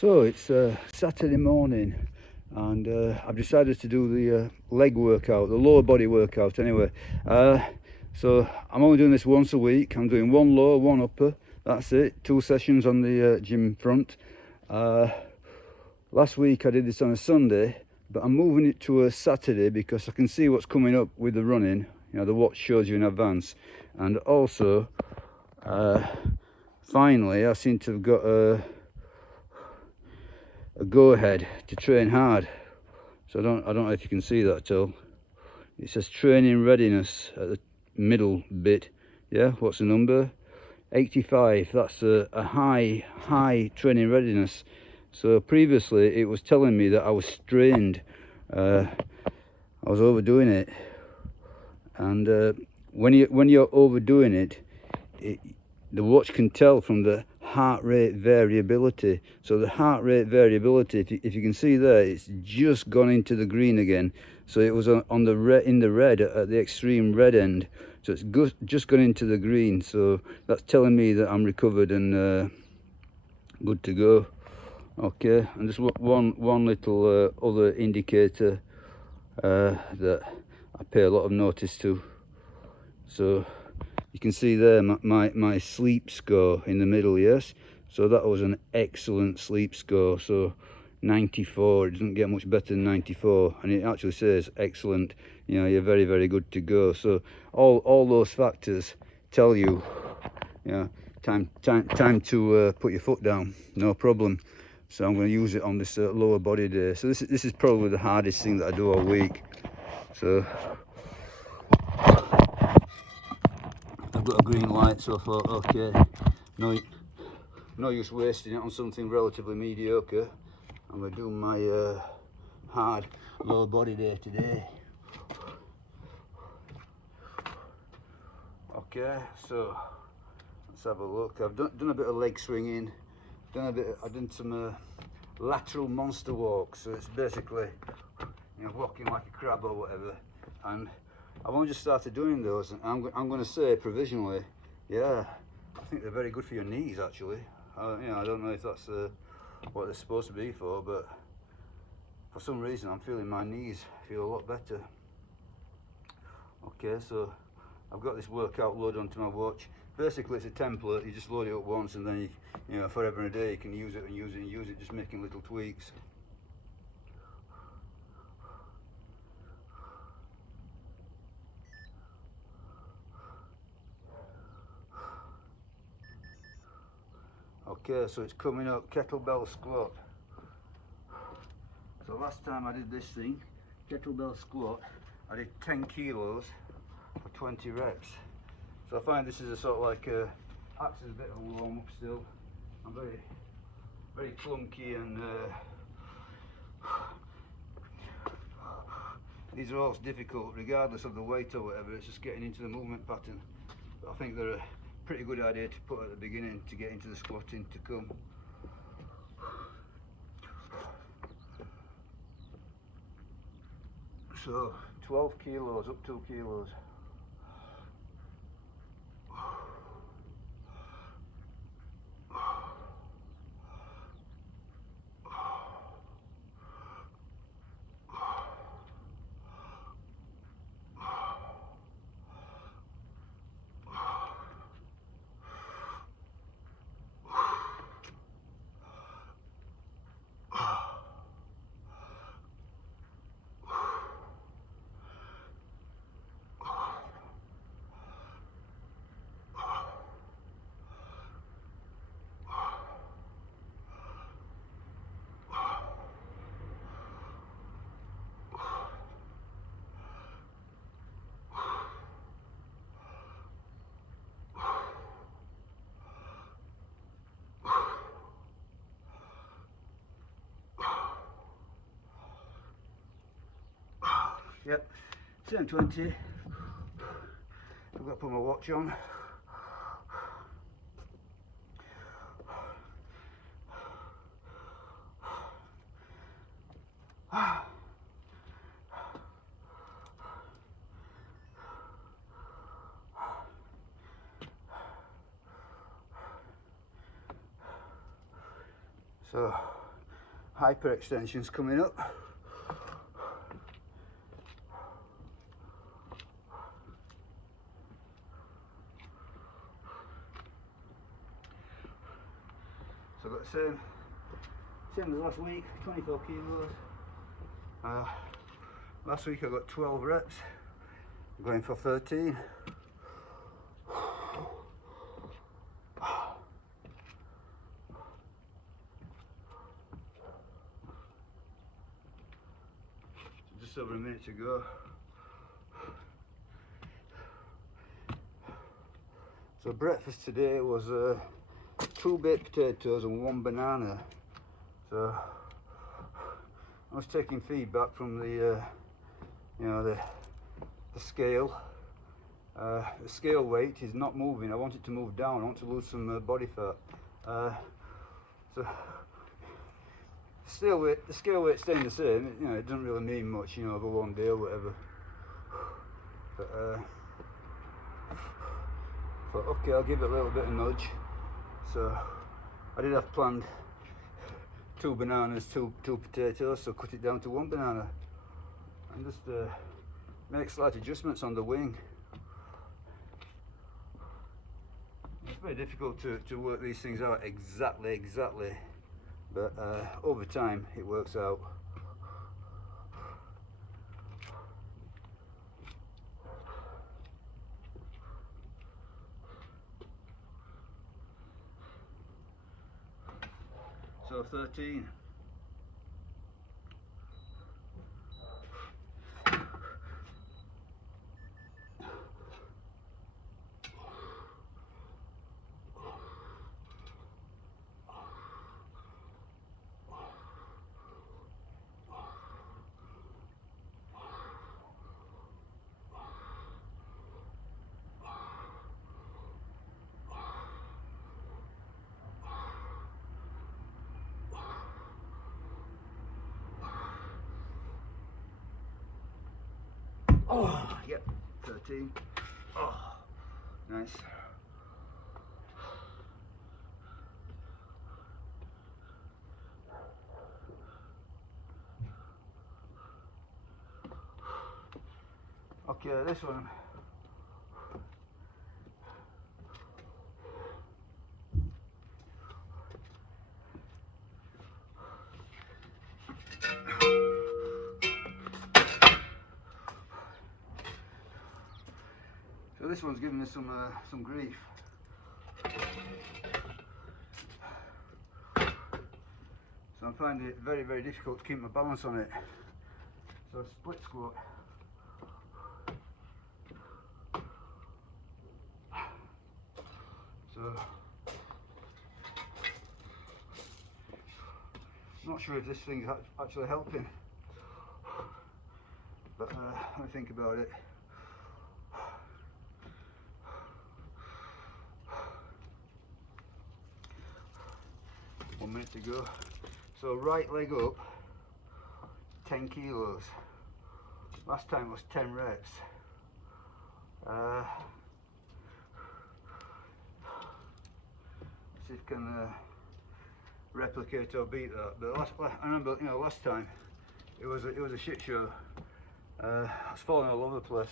So it's Saturday morning, and I've decided to do the leg workout, the lower body workout anyway. So I'm only doing this once a week. I'm doing one lower, one upper. That's it. 2 sessions on the gym front. Last week I did this on a Sunday, but I'm moving it to a Saturday because I can see what's coming up with the running. You know, the watch shows you in advance, and also finally I seem to have got a go ahead to train hard. So I don't know if you can see that at all. It says training readiness at the middle bit. Yeah, what's the number? 85. That's a high training readiness. So previously it was telling me that I was strained. I was overdoing it, and when you're overdoing it, the watch can tell from the heart rate variability. So the heart rate variability, if you can see there, it's just gone into the green again. So it was on the red, in the red, at the extreme red end. So it's just gone into the green. So that's telling me that I'm recovered and good to go. Okay, and just one little other indicator that I pay a lot of notice to. So you can see there my sleep score in the middle. Yes, so that was an excellent sleep score. So 94, it doesn't get much better than 94, and it actually says excellent. You know, you're very good to go. So all those factors tell you, you know, time to put your foot down. No problem. So I'm going to use it on this lower body day. So this is probably the hardest thing that I do all week. So I've got a green light, so I thought, okay, no use wasting it on something relatively mediocre. I'm going to do my hard lower body day today. Okay, so let's have a look. I've done a bit of leg swinging, I've done some lateral monster walks. So it's basically, you know, walking like a crab or whatever. And I've only just started doing those, and I'm going to say provisionally, yeah, I think they're very good for your knees actually. You know, I don't know if that's what they're supposed to be for, but for some reason I'm feeling my knees feel a lot better. Okay, so I've got this workout loaded onto my watch. Basically it's a template. You just load it up once, and then you know, forever and a day you can use it and use it and use it, just making little tweaks. Okay, so it's coming up, kettlebell squat. So last time I did this thing, kettlebell squat, I did 10 kilos for 20 reps. So I find this is a sort of like acts as a bit of a warm up still. I'm very clunky, and these are all difficult regardless of the weight or whatever. It's just getting into the movement pattern. But I think they're a pretty good idea to put at the beginning to get into the squatting to come. So 12 kilos, up 2 kilos. Yep, 10:20. I've got to put my watch on. So hyperextensions coming up. So I've got the same as last week, 24 kilos. Last week I got 12 reps, I'm going for 13. Just over a minute to go. So breakfast today was 2 baked potatoes and 1 banana. So I was taking feedback from the the scale. The scale weight is not moving. I want it to move down. I want to lose some body fat. So the scale weight staying the same. You know, it doesn't really mean much, you know, over one day or whatever. But thought, okay, I'll give it a little bit of nudge. So I did have planned 2 bananas, two potatoes, so cut it down to 1 banana and just make slight adjustments on the wing. It's very difficult to work these things out exactly, but over time it works out. So 13. Oh, yep, 13. Oh, nice. Okay, this one. So this one's giving us some grief. So I'm finding it very, very difficult to keep my balance on it. So split squat. So not sure if this thing's actually helping, but let me think about it. One minute to go. So right leg up, 10 kilos. Last time was 10 reps. See if I can replicate or beat that. But I remember, you know, last time it was a shit show. I was falling all over the place.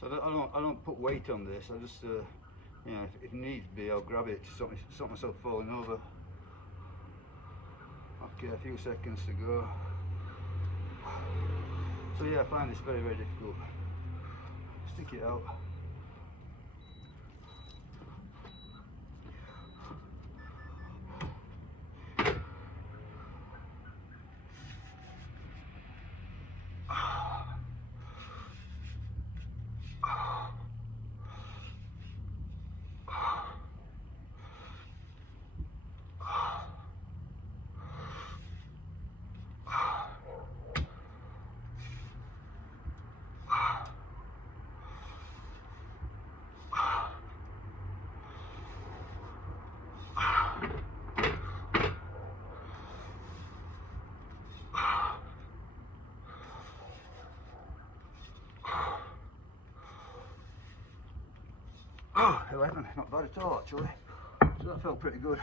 So I don't put weight on this. I just you know, if needs be, I'll grab it to stop myself falling over. Okay, a few seconds to go. So yeah, I find this very, very difficult. Stick it out. 11, not bad at all actually. So that felt pretty good.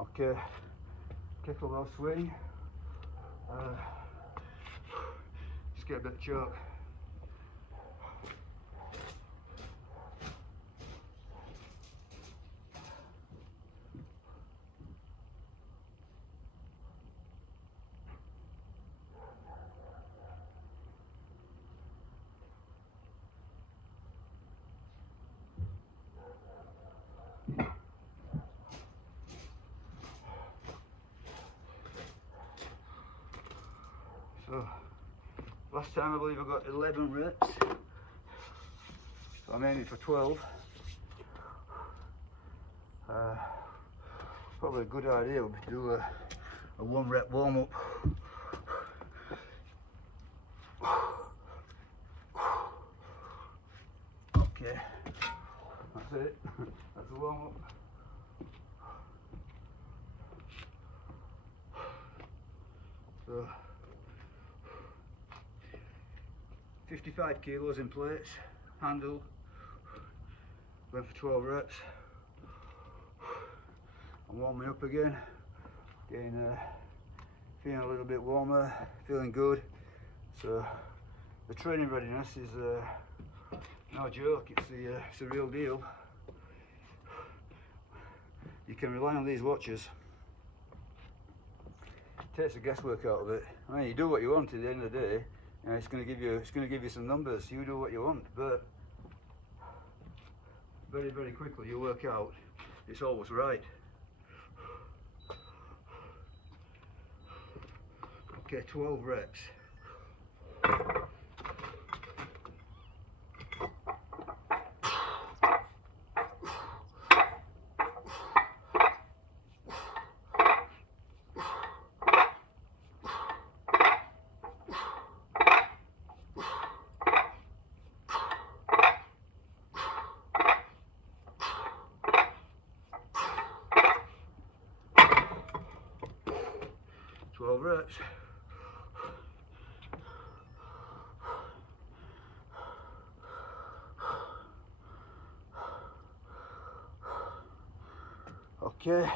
Okay, kettlebell swing. Just get a bit of choke. So, last time I believe I got 11 reps, so I'm aiming for 12. Probably a good idea would be to do a 1 rep warm up. Okay, that's it, that's the warm up. So, 55 kilos in plates, handle, went for 12 reps. I'm warming up again, getting feeling a little bit warmer, feeling good. So the training readiness is no joke, it's a real deal. You can rely on these watches. It takes the guesswork out of it. I mean, you do what you want at the end of the day. You know, it's going to give you some numbers. You do what you want, but very, very quickly you work out it's always right. Okay, 12 reps. Reps. Okay.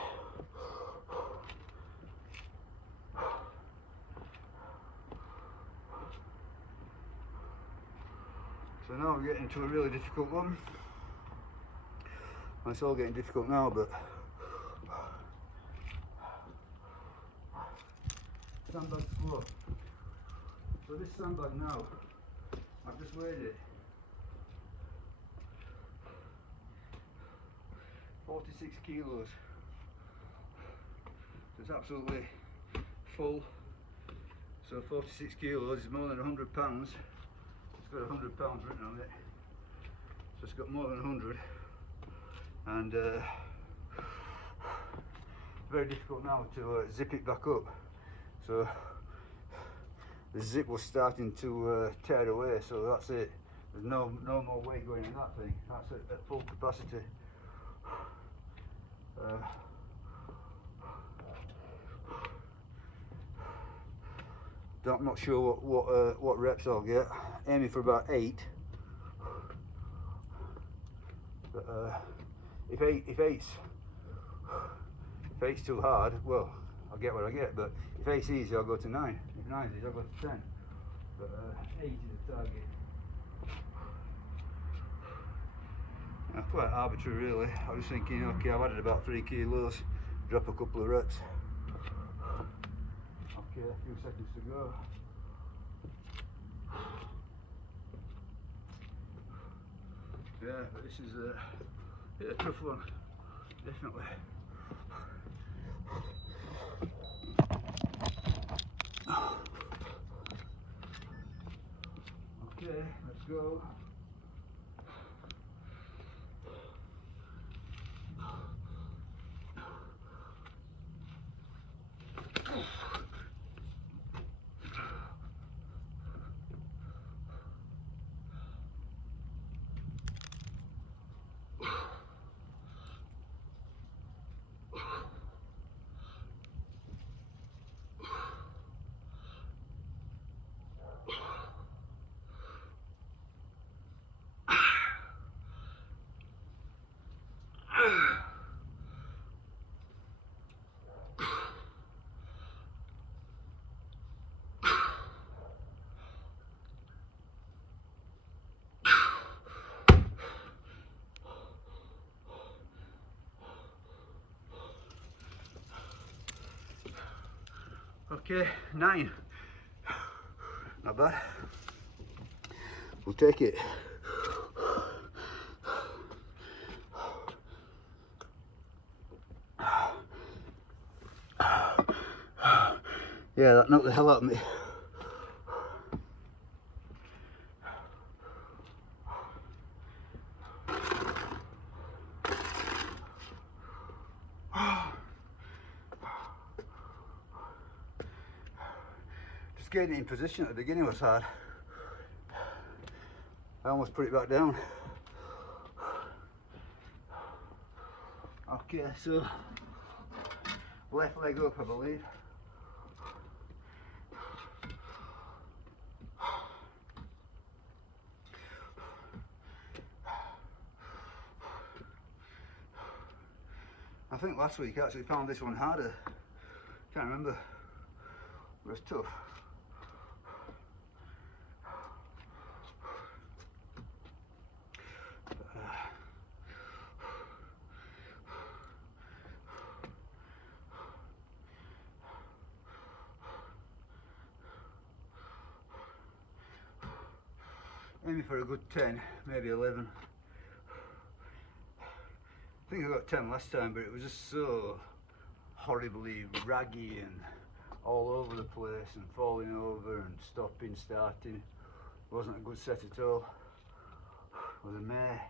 So now we're getting to a really difficult one. Well, it's all getting difficult now, but sandbag squat. So this sandbag now, I've just weighed it. 46 kilos. So it's absolutely full. So 46 kilos is more than 100 pounds. It's got 100 pounds written on it. So it's got more than 100. And very difficult now to zip it back up. So the zip was starting to tear away, so that's it. There's no more weight going in that thing. That's at full capacity. I'm not sure what reps I'll get. Aiming for about 8. But if eight's too hard, well, I'll get what I get. But if 8's easy, I'll go to 9. If 9's easy, I'll go to 10. But 8 is the target. Quite arbitrary, really. I was thinking, okay, I've added about 3 kilos, drop a couple of reps. Okay, a few seconds to go. Yeah, but this is a tough one, definitely. Okay, let's go. Okay, 9. Not bad. We'll take it. Yeah, that knocked the hell out of me. Just getting it in position at the beginning was hard. I almost put it back down. Okay, so left leg up, I believe. I think last week I actually found this one harder. Can't remember. It was tough. Aiming for a good 10, maybe 11. I think I got 10 last time, but it was just so horribly raggy and all over the place and falling over and stopping, starting. It wasn't a good set at all. It was a mare.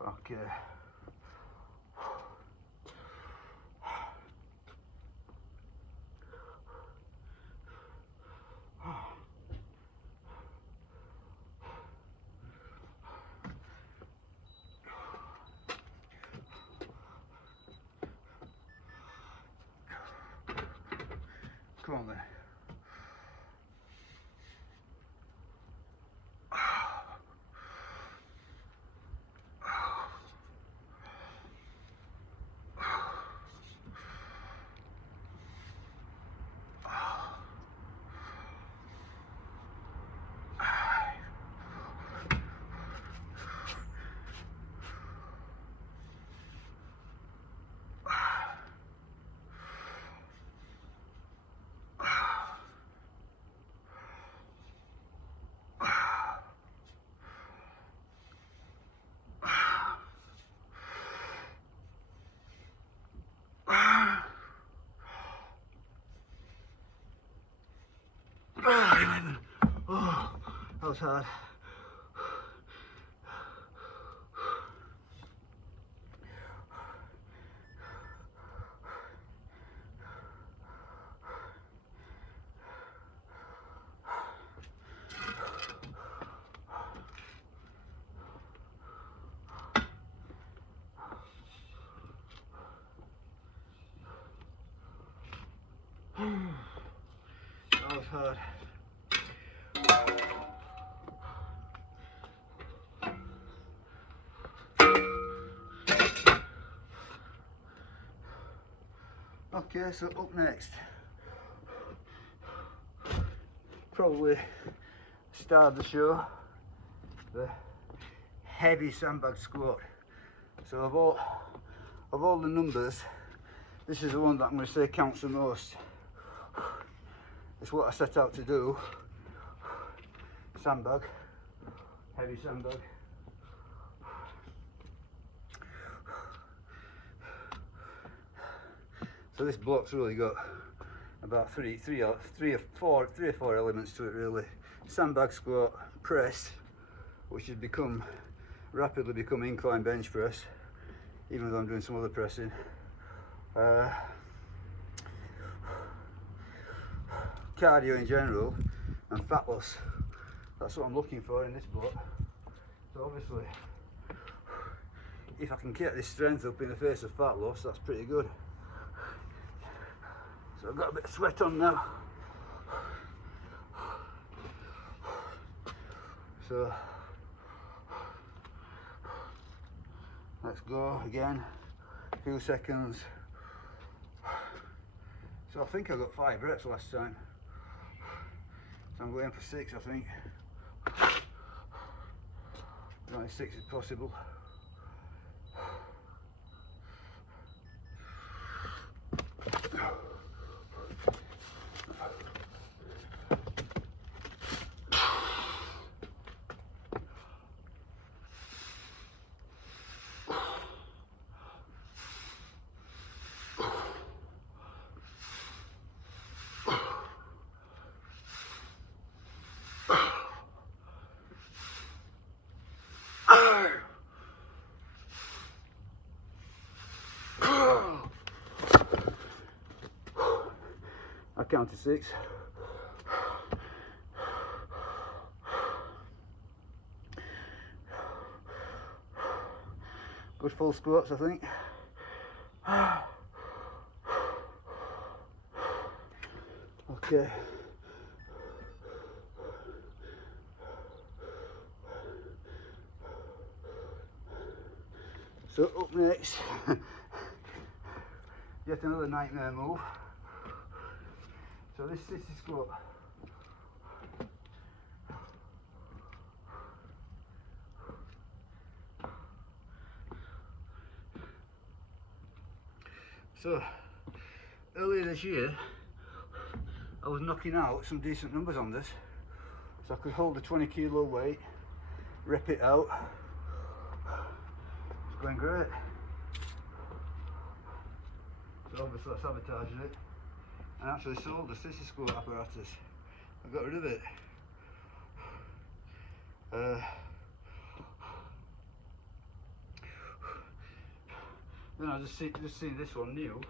Okay. Come on then. Oh, that was hard. That was hard. Okay, so up next, probably star of the show, the heavy sandbag squat. So of all the numbers, this is the one that I'm going to say counts the most. It's what I set out to do. Sandbag, heavy sandbag. So this block's really got about three or four elements to it really. Sandbag squat, press, which has rapidly become incline bench press, even though I'm doing some other pressing. Cardio in general, and fat loss. That's what I'm looking for in this block. So obviously, if I can get this strength up in the face of fat loss, that's pretty good. So I've got a bit of sweat on now. So let's go again, a few seconds. So I think I got 5 reps last time. So I'm going for 6, I think. Only 6 is possible. count to 6. Good full squats, I think. Okay. So up next, yet another nightmare move. So this sissy squat. So earlier this year, I was knocking out some decent numbers on this. So I could hold a 20 kilo weight, rep it out. It's going great. So obviously I sabotaged it and actually sold the sissy squat apparatus. I got rid of it. Then I just seen this one new.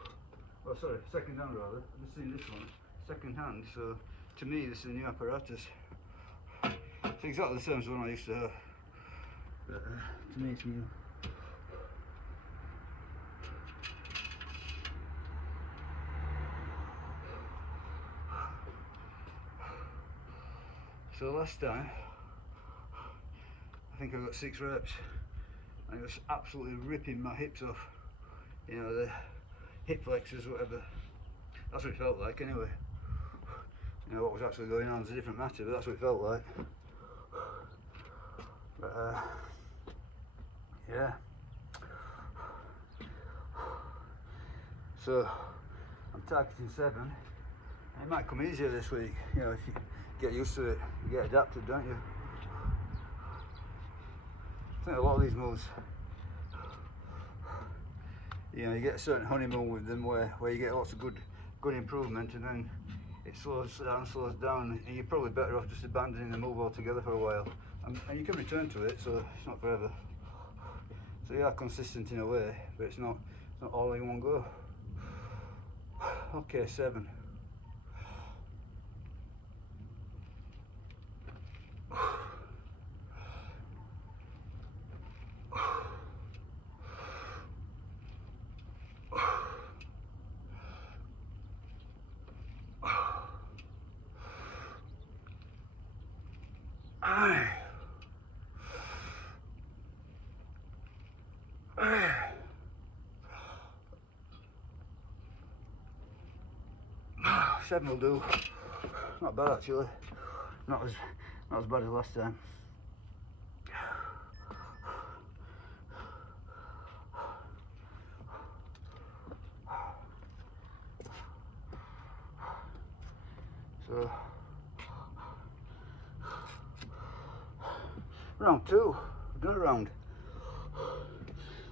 Oh sorry, second hand rather. I just seen this one second hand. So to me this is a new apparatus. It's exactly the same as the one I used to have. But to me it's new. So last time, I think I got 6 reps and it was absolutely ripping my hips off. You know, the hip flexors, whatever. That's what it felt like anyway. You know, what was actually going on is a different matter, but that's what it felt like. But yeah. So I'm targeting 7. It might come easier this week, you know, if you get used to it, you get adapted, don't you? I think a lot of these moves, you know, you get a certain honeymoon with them where you get lots of good improvement, and then it slows down, and you're probably better off just abandoning the move altogether for a while. And you can return to it, so it's not forever. So you are consistent in a way, but it's not all in one go. Okay, 7. Seven will do. Not bad actually. Not as bad as last time. So round 2. We've done a round.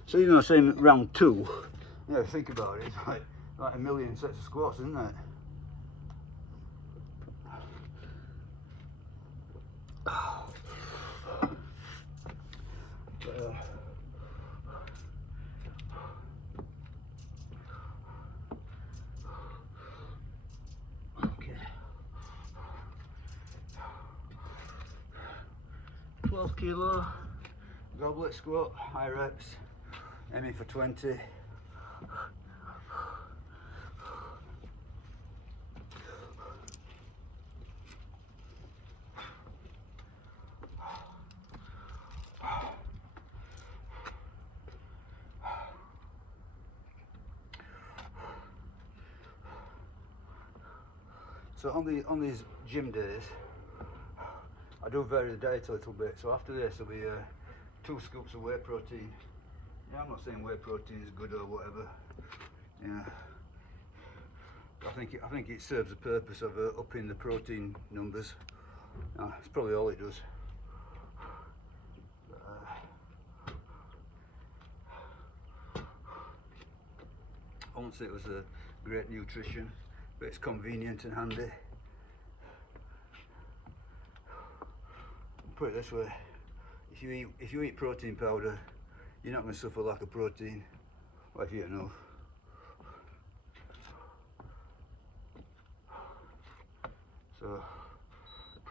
So even though I'm saying round 2, you know, think about it, it's like a million sets of squats, isn't it? Okay. 12 kilo goblet squat, high reps, aiming for 20. So on these gym days, I do vary the diet a little bit. So after this, there'll be 2 scoops of whey protein. Yeah, I'm not saying whey protein is good or whatever. Yeah, I think it serves the purpose of upping the protein numbers. It's probably all it does. I won't say it was a great nutrition, but it's convenient and handy. Put it this way, if you eat protein powder, you're not going to suffer lack of protein. Well, if you don't know.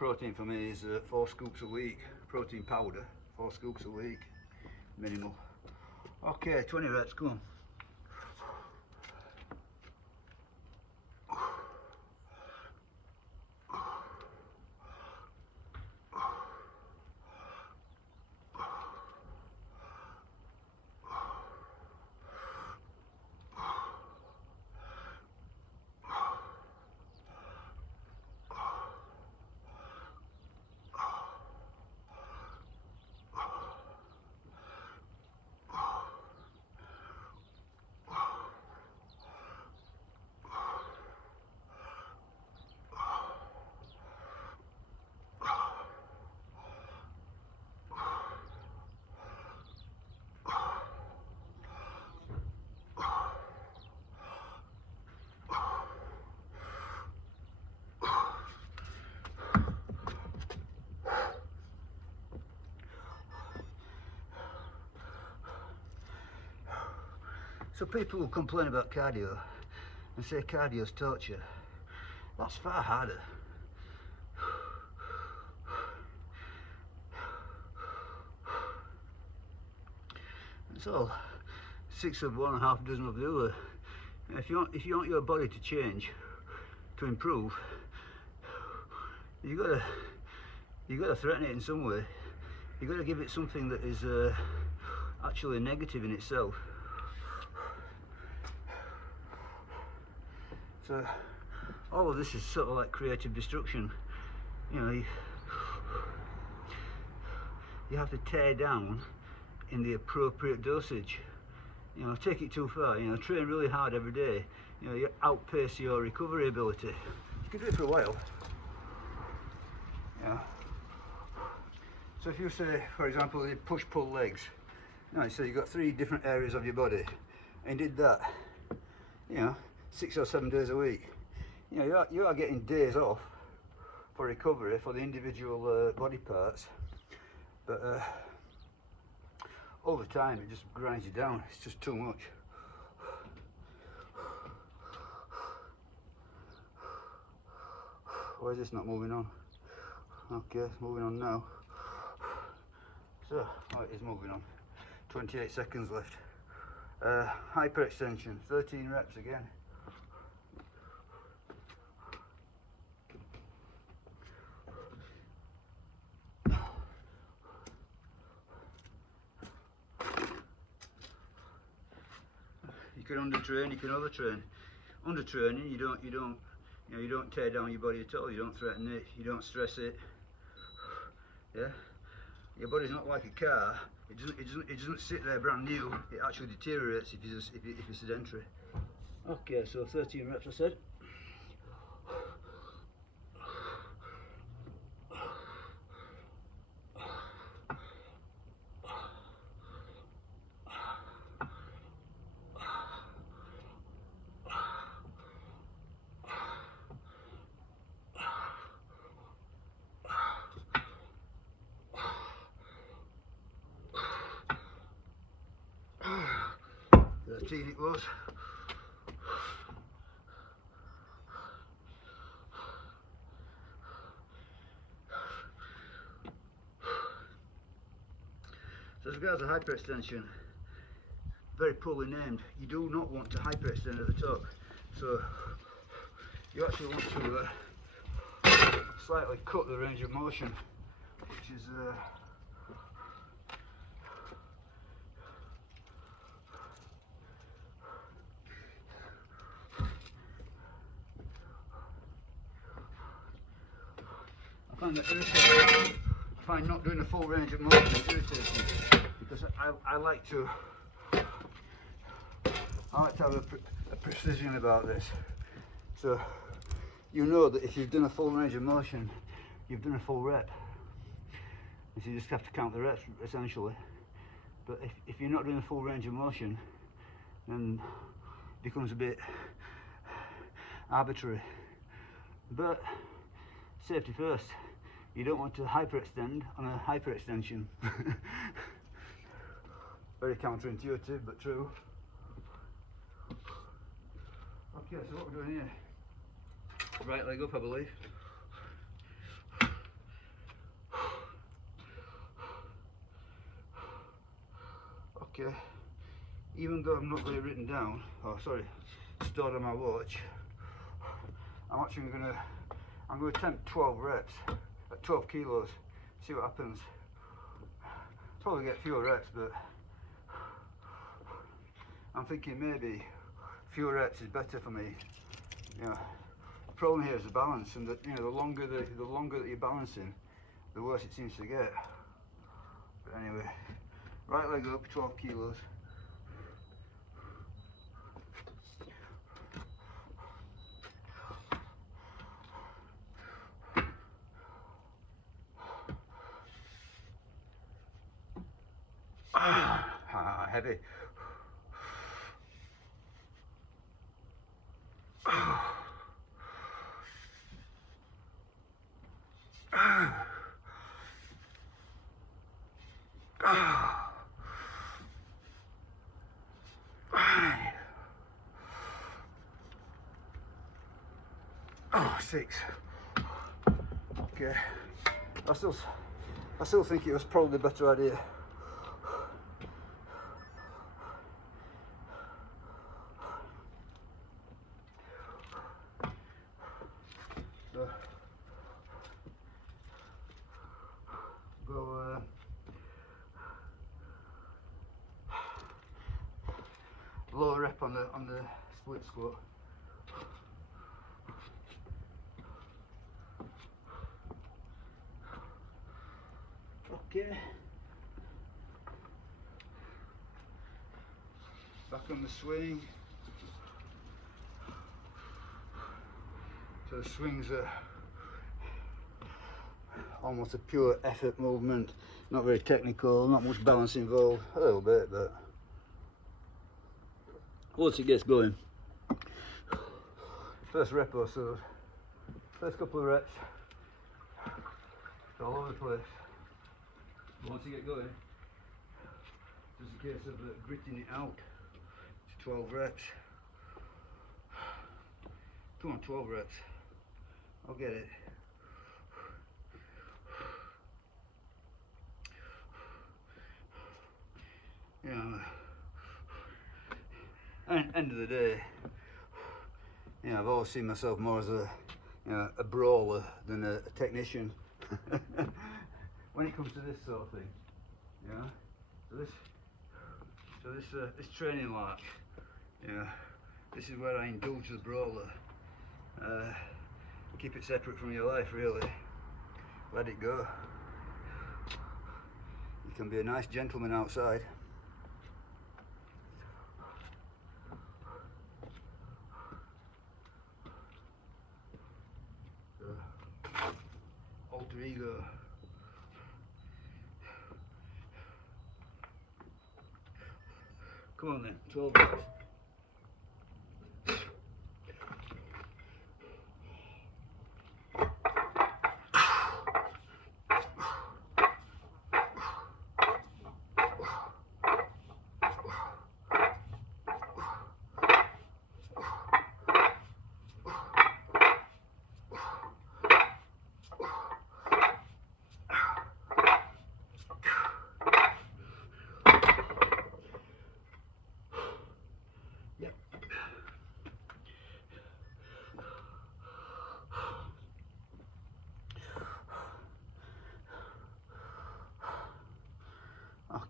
protein for me is 4 scoops a week, protein powder, 4 scoops a week, minimal. Okay, 20 reps, come on. So people will complain about cardio and say cardio's torture. That's far harder. It's all 6 of one and half dozen of the other. If you want your body to change, to improve, you gotta threaten it in some way. You gotta give it something that is actually negative in itself. So all of this is sort of like creative destruction. You know, you have to tear down in the appropriate dosage. You know, take it too far. You know, train really hard every day. You know, you outpace your recovery ability. You can do it for a while. Yeah. So if you say, for example, you push-pull legs. No, so you've got 3 different areas of your body, and did that. You know, 6 or 7 days a week. You know, you are getting days off for recovery for the individual body parts, but all the time it just grinds you down. It's just too much. Why is this not moving on? Okay, it's moving on now. So, oh, it is moving on. 28 seconds left. Hyperextension, 13 reps again. You can undertrain, you can overtrain. Undertraining, you don't tear down your body at all. You don't threaten it. You don't stress it. Yeah, your body's not like a car. It doesn't sit there brand new. It actually deteriorates if you're sedentary. Okay, so 13 reps I said. It was. So as regards to hyperextension, very poorly named. You do not want to hyperextend at the top. So you actually want to slightly cut the range of motion, which is I find that irritating. I find not doing a full range of motion is irritating because I like to have a precision about this. So you know that if you've done a full range of motion, you've done a full rep. And so you just have to count the reps essentially. But if you're not doing a full range of motion, then it becomes a bit arbitrary. But safety first. You don't want to hyperextend on a hyperextension. Very counterintuitive, but true. Okay, so what we're doing here? Right leg up, I believe. Okay, even though I'm not got it written down, oh sorry, stored on my watch, I'm gonna attempt 12 reps at 12 kilos, see what happens. Probably get fewer reps, but I'm thinking maybe fewer reps is better for me. You know, the problem here is the balance, and that, you know, the longer that you're balancing, the worse it seems to get. But anyway, right leg up, 12 kilos. Heavy. Oh, 6. Okay. I still think it was probably the better idea. So, go low rep on the split squat. Okay. Back on the swing. So the swings are almost a pure effort movement, not very technical, not much balance involved, a little bit, but once it gets going. First rep or so, first couple of reps, it's all over the place. Once you get going, it's just a case of gritting it out to 12 reps. Come on, 12 reps. I'll get it. You know, end of the day, you know, I've always seen myself more as a brawler than a technician. When it comes to this sort of thing, you know, this training lark, you know, this is where I indulge the brawler. Keep it separate from your life, really. Let it go. You can be a nice gentleman outside. Alter ego. Come on then, 12 reps.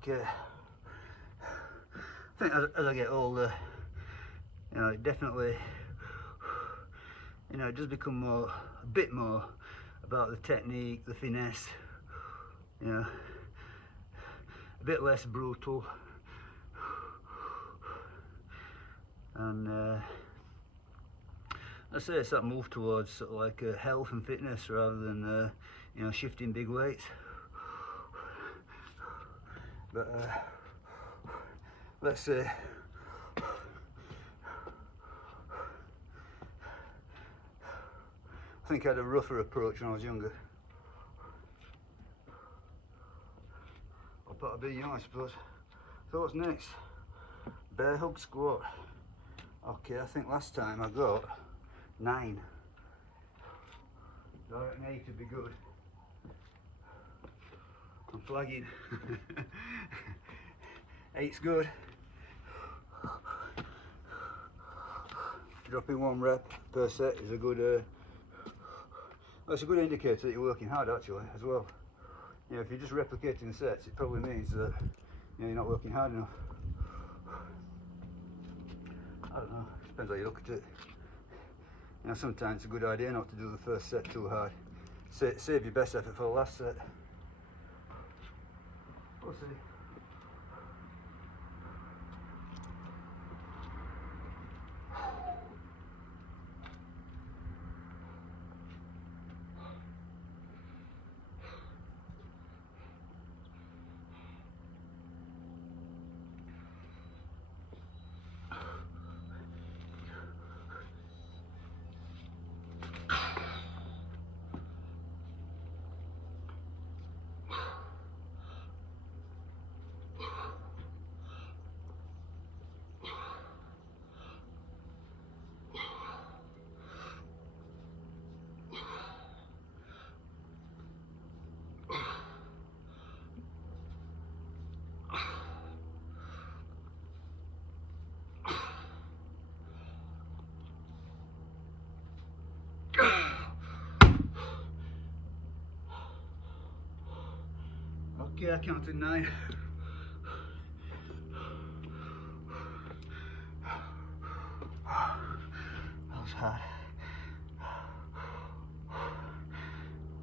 Okay, I think as I get older, you know, it definitely, you know, it does become a bit more about the technique, the finesse, you know, a bit less brutal, and I'd say it's that move towards sort of like health and fitness rather than you know, shifting big weights. But let's say I think I had a rougher approach when I was younger. I'll put a bit, you know, I suppose. So what's next? Bear hug squat. Okay, I think last time I got 9. So I reckon 8 would be good. I'm flagging. Eight's good. Dropping 1 rep per set is a good, well, it's a good indicator that you're working hard actually as well. You know, if you're just replicating sets, it probably means that, you know, you're not working hard enough. I don't know, depends how you look at it. You know, sometimes it's a good idea not to do the first set too hard. Save your best effort for the last set. We'll see. Okay, I counted 9. That was hard.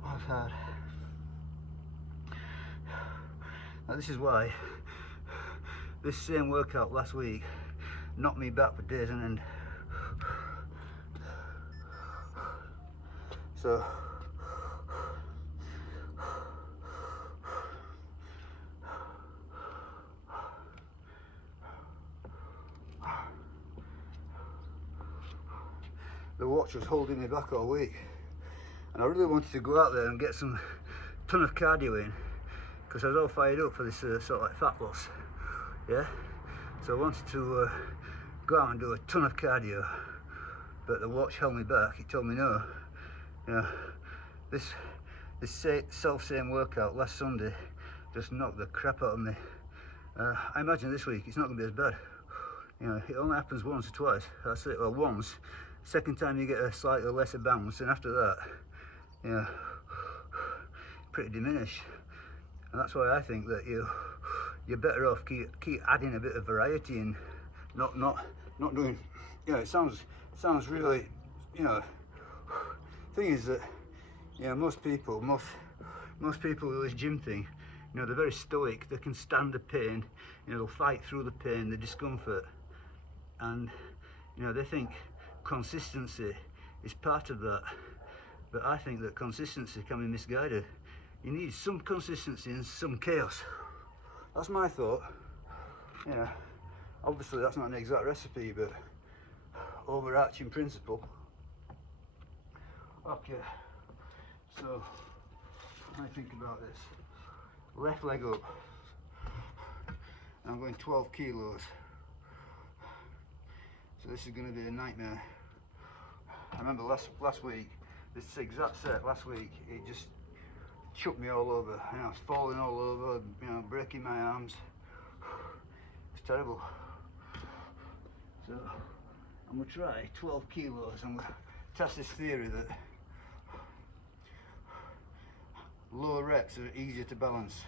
That was hard. Now this is why this same workout last week knocked me back for days on end. So the watch was holding me back all week, and I really wanted to go out there and get some ton of cardio in, because I was all fired up for this sort of like fat loss, yeah. So I wanted to go out and do a ton of cardio, but the watch held me back. It told me no. You know, this self-same workout last Sunday just knocked the crap out of me. I imagine this week it's not going to be as bad. You know, it only happens once or twice. That's it. Well, once. Second time you get a slightly lesser bounce, and after that, you know, pretty diminished. And that's why I think that you're better off keep adding a bit of variety in, not doing. You know, it sounds really, you know. Thing is that, you know, most people with this gym thing, you know, they're very stoic. They can stand the pain. You know, they'll fight through the pain, the discomfort, and you know, they think consistency is part of that. But I think that consistency can be misguided. You need some consistency and some chaos. That's my thought. You know, obviously that's not an exact recipe, but overarching principle. Okay, so I think about this. Left leg up. I'm going 12 kilos. So this is going to be a nightmare. I remember last week, this exact set last week, it just chucked me all over. You know, I was falling all over, you know, breaking my arms. It's terrible. So I'm going to try 12 kilos. I'm going to test this theory that lower reps are easier to balance.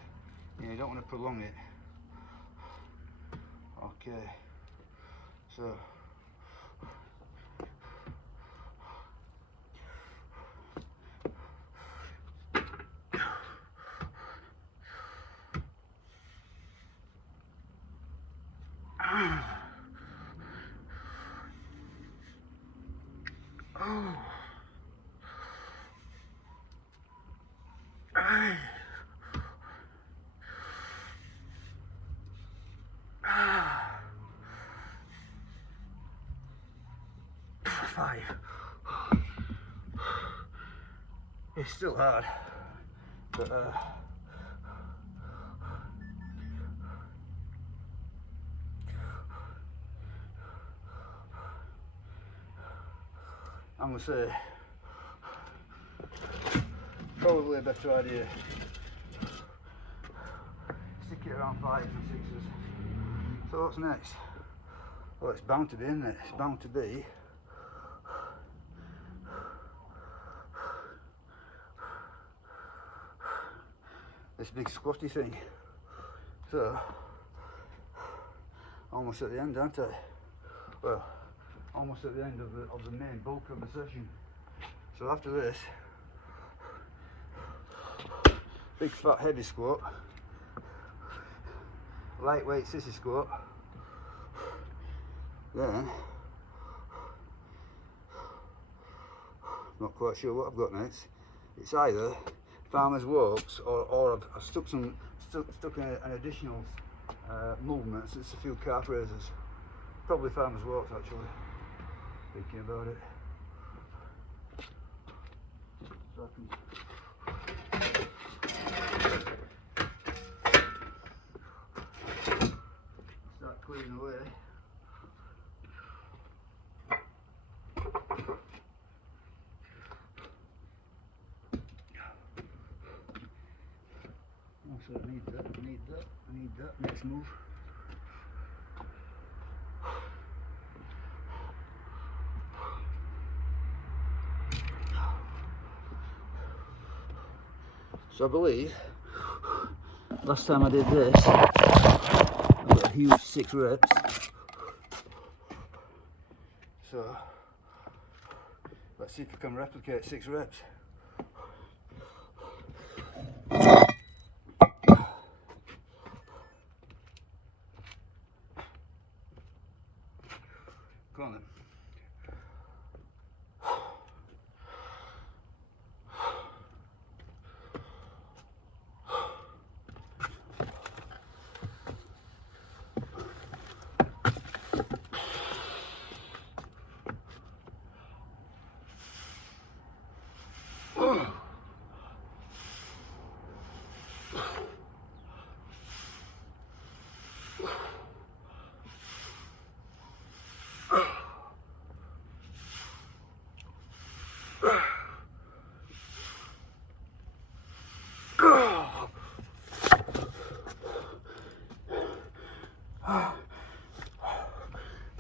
You know, you don't want to prolong it. Okay, so five. It's still hard, but I'm gonna say probably a better idea. Stick it around 5s and 6s. So what's next? Well, it's bound to be, isn't it? It's bound to be this big squatty thing. So, almost at the end, aren't I? Well, almost at the end of the main bulk of the session. So after this, big fat heavy squat, lightweight sissy squat, then, not quite sure what I've got next. It's either farmer's walks or I've stuck in an additional movement. So it's a few calf raises. Probably farmer's walks actually, thinking about it. So I can start clearing away. So I need that, I need that, I need that. Next move. So I believe last time I did this, I got a huge 6 reps. So let's see if I can replicate 6 reps. Come on then.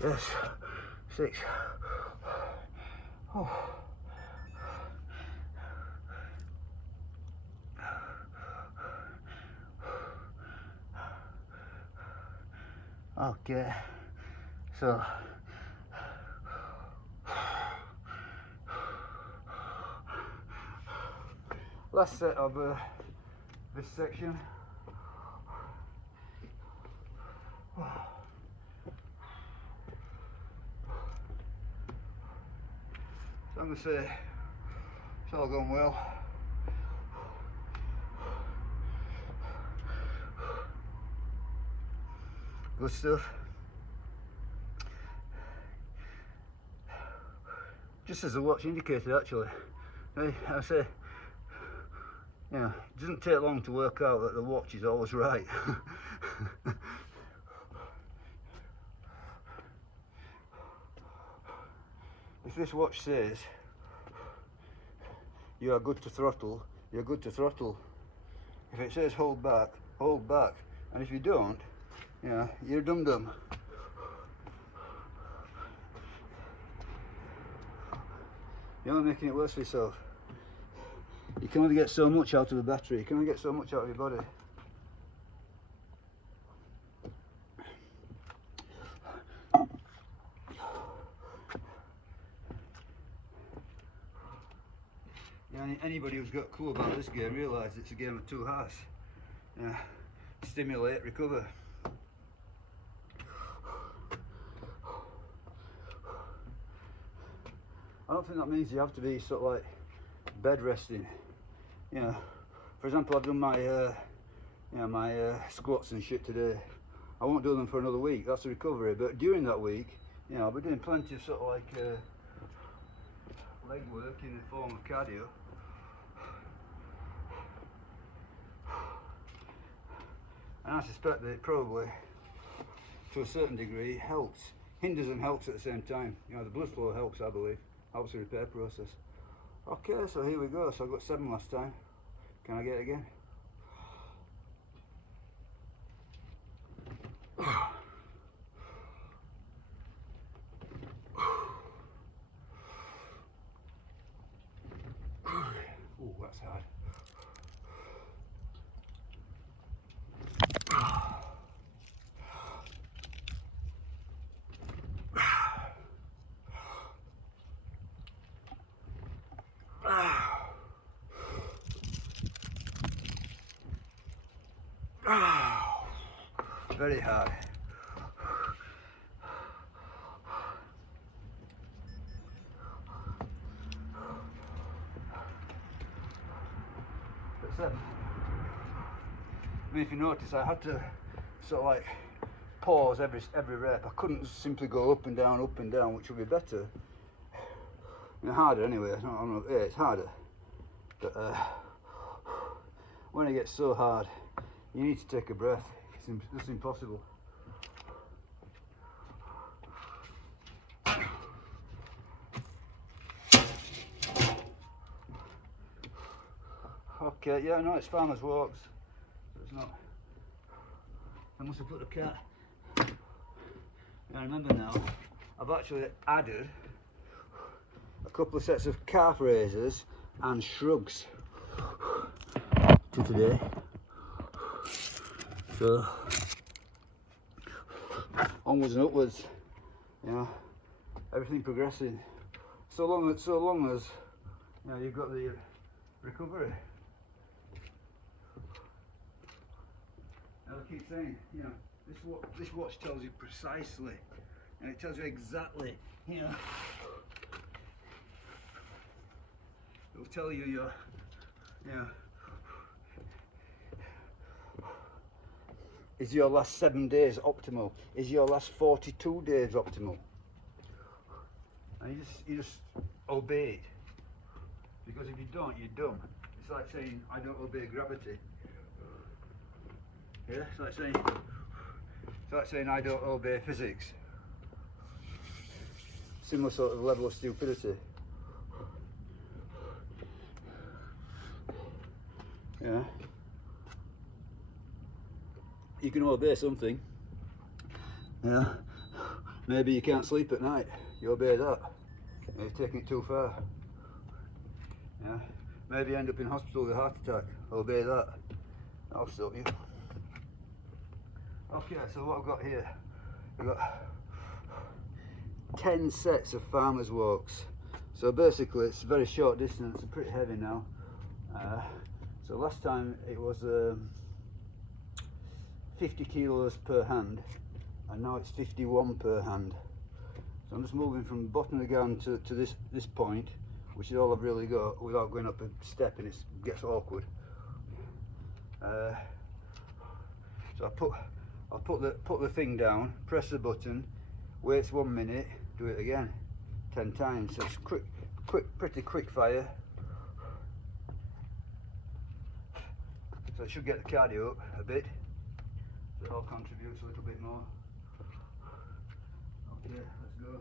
Yes, 6. Oh. Okay, so last set of this section. So I'm going to say it's all gone well. Good stuff. Just as the watch indicated actually. I say, you know, it doesn't take long to work out that the watch is always right. If this watch says you are good to throttle, you're good to throttle. If it says hold back, hold back. And if you don't, you know, you're dum-dum. You're only making it worse for yourself. You can only get so much out of the battery, you can only get so much out of your body. Yeah, anybody who's got a clue about this game realises it's a game of 2 halves. Yeah, stimulate, recover. I don't think that means you have to be sort of like bed resting. You know, for example, I've done my you know, my squats and shit today. I won't do them for another week. That's a recovery. But during that week, you know, I'll be doing plenty of sort of like leg work in the form of cardio. And I suspect that it probably, to a certain degree, helps. Hinders and helps at the same time. You know, the blood flow helps, I believe. Helps the repair process. Okay, so here we go. So I got 7 last time. Can I get it again? hard. Very hard. But I mean, if you notice, I had to sort of like pause every rep. I couldn't simply go up and down, which would be better. I mean, harder anyway. I don't know. Yeah, it's harder. But when it gets so hard, you need to take a breath. It's just impossible. Okay, yeah, no, it's Farmer's Walks. So it's not. I must have put the cat. I remember now. I've actually added a couple of sets of calf raisers and shrugs to today. So onwards and upwards, you know, everything progressing. So long as you know you've got the recovery. I keep saying, you know, this watch tells you precisely, and it tells you exactly, you know. It'll tell you your, you know, is your last 7 days optimal? Is your last 42 days optimal? And you just obey it, because if you don't, you're dumb. It's like saying I don't obey gravity. Yeah, it's like saying I don't obey physics. Similar sort of level of stupidity. Yeah. You can obey something. Yeah. Maybe you can't sleep at night. You obey that. You're taking it too far. Yeah. Maybe you end up in hospital with a heart attack. Obey that. That'll stop you. Okay, so what I've got here, I've got 10 sets of Farmer's Walks. So basically it's a very short distance, it's pretty heavy now. So last time it was 50 kilos per hand, and now it's 51 per hand. So I'm just moving from the bottom of the gun to this point, which is all I've really got, without going up a step, and it gets awkward. So I'll put the thing down, press the button, waits 1 minute, do it again 10 times. So it's pretty quick fire. So it should get the cardio up a bit. So it all contributes a little bit more. Okay, let's go.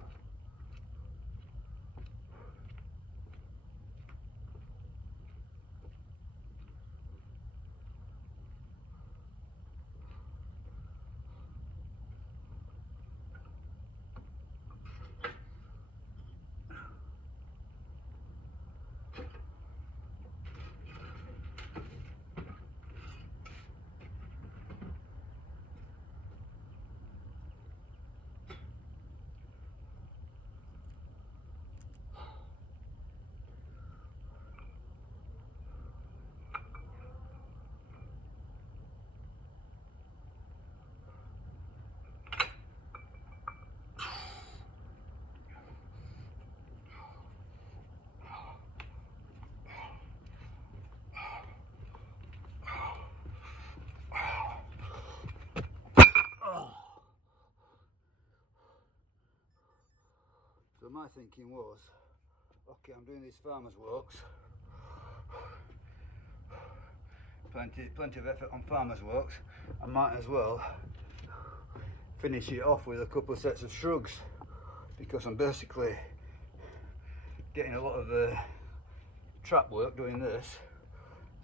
So my thinking was, okay, I'm doing these Farmer's Walks. Plenty of effort on Farmer's Walks. I might as well finish it off with a couple of sets of shrugs, because I'm basically getting a lot of trap work doing this.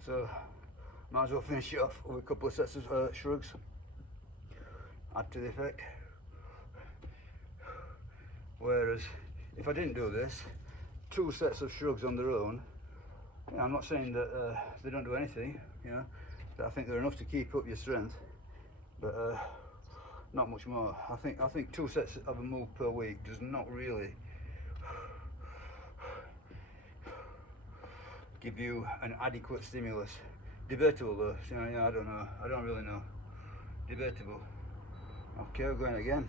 So might as well finish it off with a couple of sets of shrugs. Add to the effect. Whereas if I didn't do this, 2 sets of shrugs on their own You know, I'm not saying that they don't do anything, you know, but I think they're enough to keep up your strength, but not much more. I think 2 sets of a move per week does not really give you an adequate stimulus. Debatable though, you know, I don't know, I don't really know. Debatable. Okay, we're going again.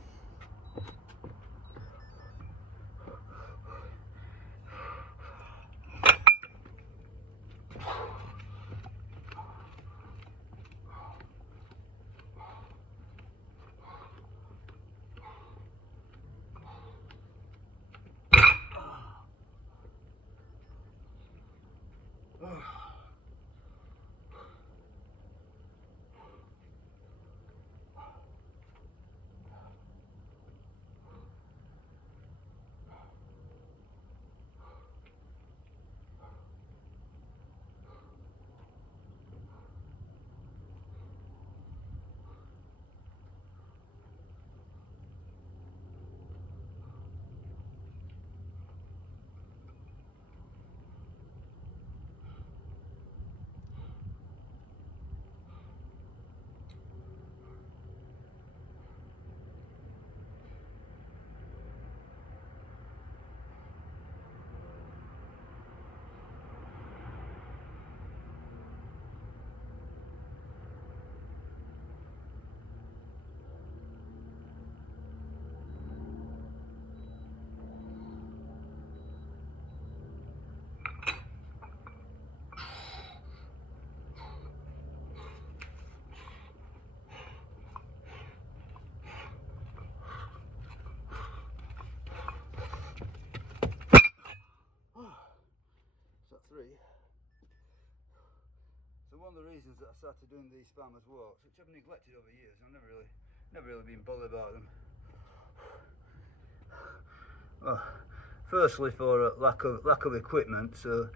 So 3. So one of the reasons that I started doing these farmers walks, which I've neglected over years, I've never really been bothered about them. Well, firstly for lack of equipment, so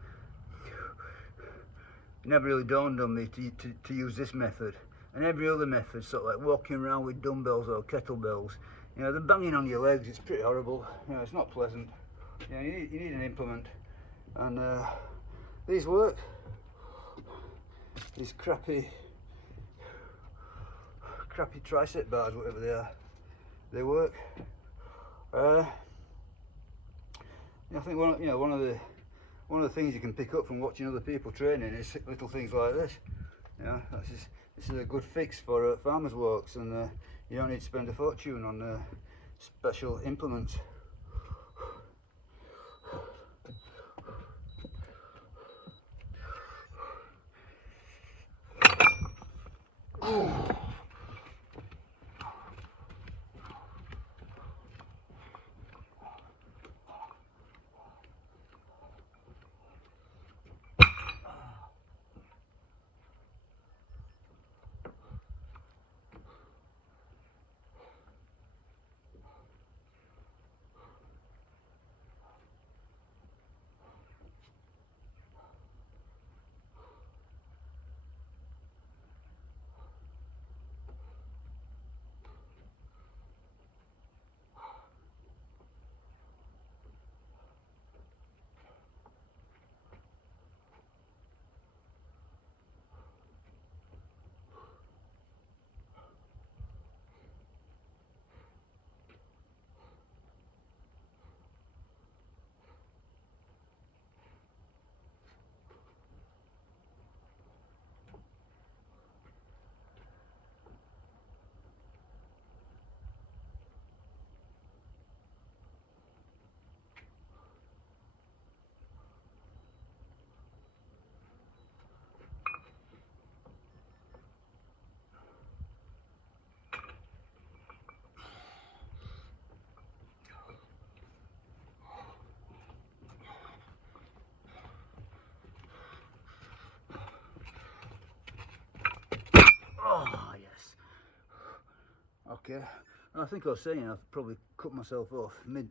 it never really dawned on me to use this method. And every other method, sort of like walking around with dumbbells or kettlebells, you know, they're banging on your legs. It's pretty horrible. You know, it's not pleasant. You know, you need an implement, and these work. These crappy tricep bars, whatever they are, they work. I think one of the things you can pick up from watching other people training is little things like this. You know, this is a good fix for farmers walks, and you don't need to spend a fortune on special implements. Oh yes. Okay. I think I was saying I've probably cut myself off mid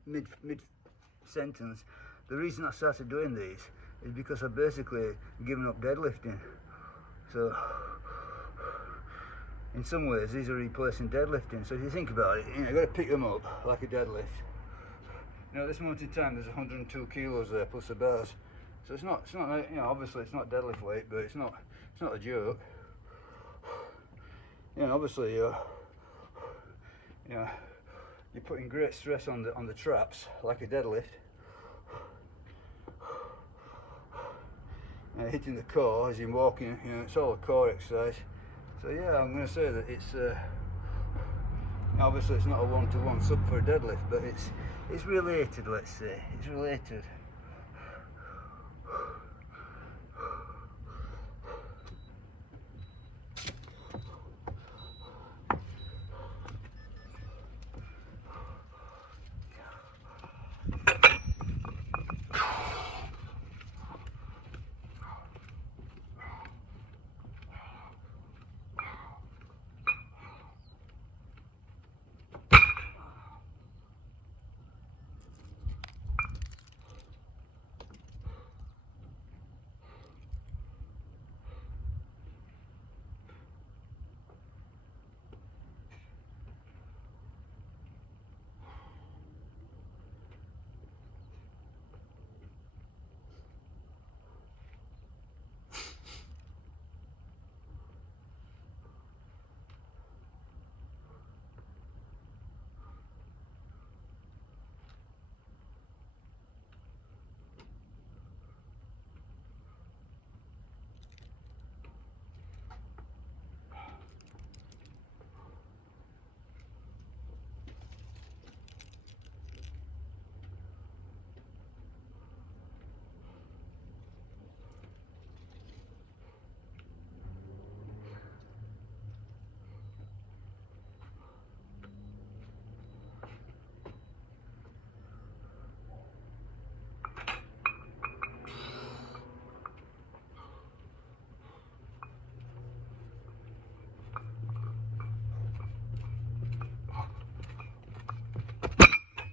sentence. The reason I started doing these is because I've basically given up deadlifting. So in some ways these are replacing deadlifting. So if you think about it, you know, you've got to pick them up like a deadlift. You know, at this moment in time there's 102 kilos there plus the bars. So it's not you know, obviously it's not deadlift weight, but it's not a joke. You know, obviously you know, you're putting great stress on the traps like a deadlift. Hitting the core as you're walking, you know, it's all a core exercise. So yeah, I'm going to say that it's obviously it's not a one-to-one sub for a deadlift, but it's related, let's say. It's related.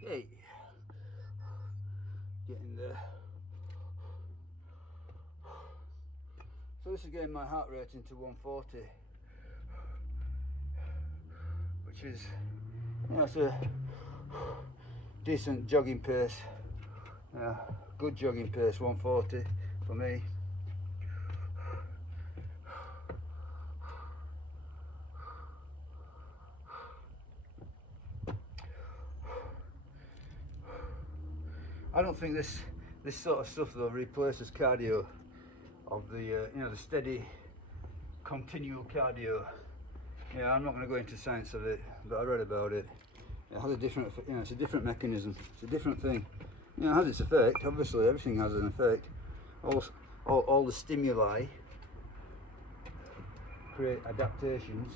Hey, getting there. So this is getting my heart rate into 140, which is, you know, it's a decent jogging pace. Yeah, good jogging pace, 140 for me. I don't think this sort of stuff though replaces cardio of the you know, the steady continual cardio. Yeah, I'm not going to go into science of it, but I read about it. It has a different, you know, it's a different mechanism. It's a different thing. You know, it has its effect. Obviously, everything has an effect. All the stimuli create adaptations.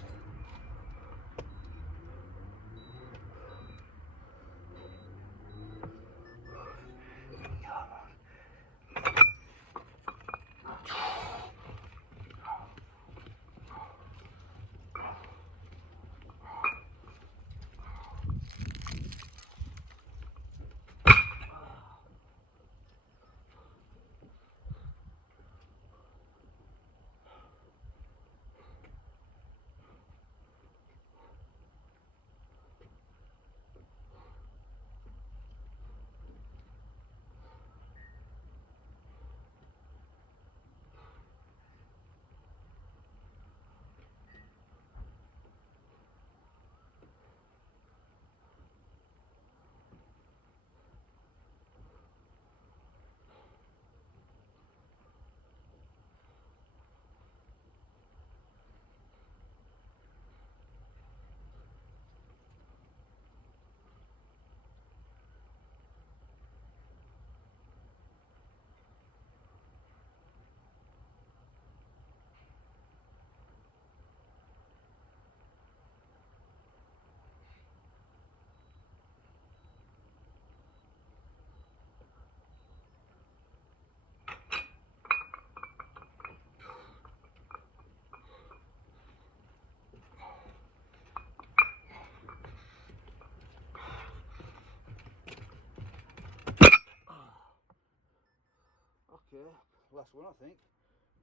Okay, last one I think.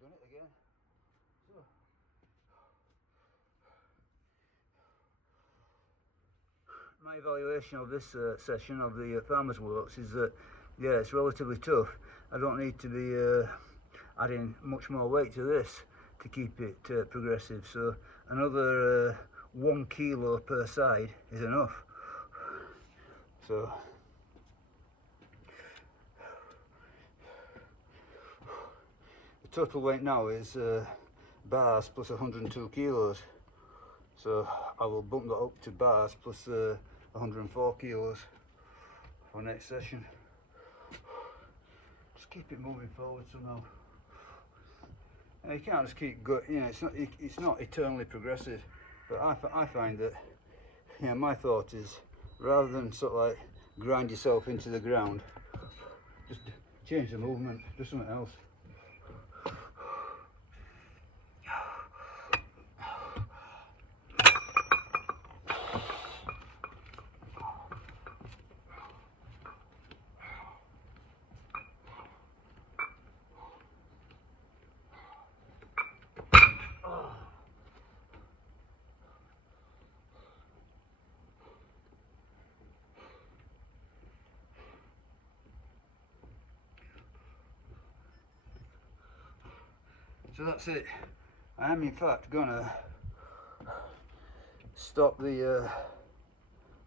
Done it again. So. My evaluation of this session of the Farmers Walks is that, yeah, it's relatively tough. I don't need to be adding much more weight to this to keep it progressive. So another 1 kilo per side is enough. So the total weight now is bars plus 102 kilos. So I will bump that up to bars plus 104 kilos for next session. Just keep it moving forward somehow. And you can't just keep going, you know, it's not eternally progressive, but I find that, you know, my thought is, rather than sort of like grind yourself into the ground, just change the movement, do something else. So that's it. I am in fact gonna stop the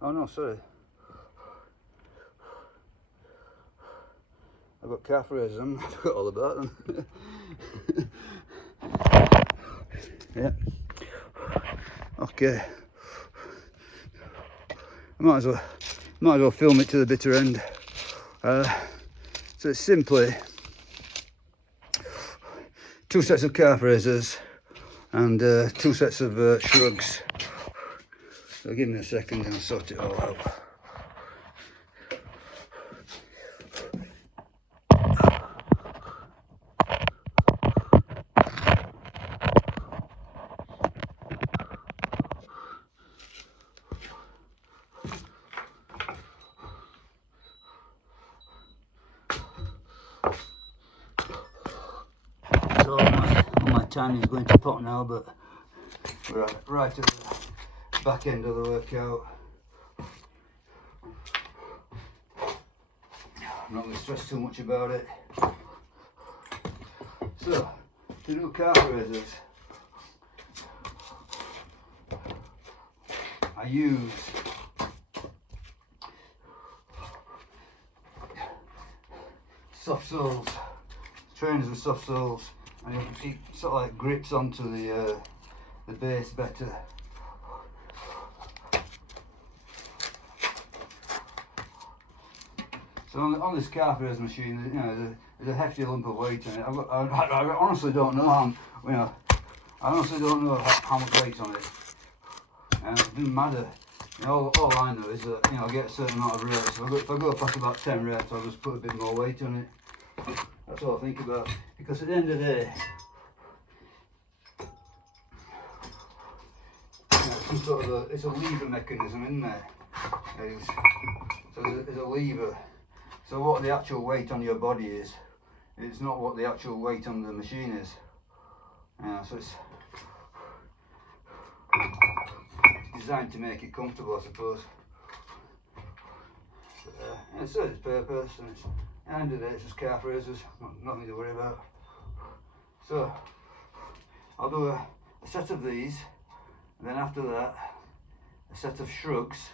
oh no, sorry, I've got calf raisers on. I forgot all about them. Yeah, okay, I might as well film it to the bitter end. So it's simply 2 sets of calf raisers and 2 sets of shrugs. So give me a second and I'll sort it all out. So all my time is going to pot now, but we're right at the back end of the workout. I'm not going to stress too much about it. So, to do calf raisers, I use soft soles, trainers with soft soles, and it sort of like grips onto the base better. So on this calf raise machine, you know, there's a hefty lump of weight in it. I honestly don't know how, you know, I honestly don't know how much weight's on it. And it doesn't matter. You know, all I know is that, you know, I get a certain amount of reps. If I go past about 10 reps, I'll just put a bit more weight on it. That's all I think about. Because at the end of the day, you know, some sort of it's a lever mechanism in there. So there's a lever. So what the actual weight on your body is, it's not what the actual weight on the machine is. So it's designed to make it comfortable, I suppose. It serves its purpose, and it's, at the end of the day, it's just calf raisers, nothing to worry about. So I'll do a set of these, and then after that, a set of shrugs,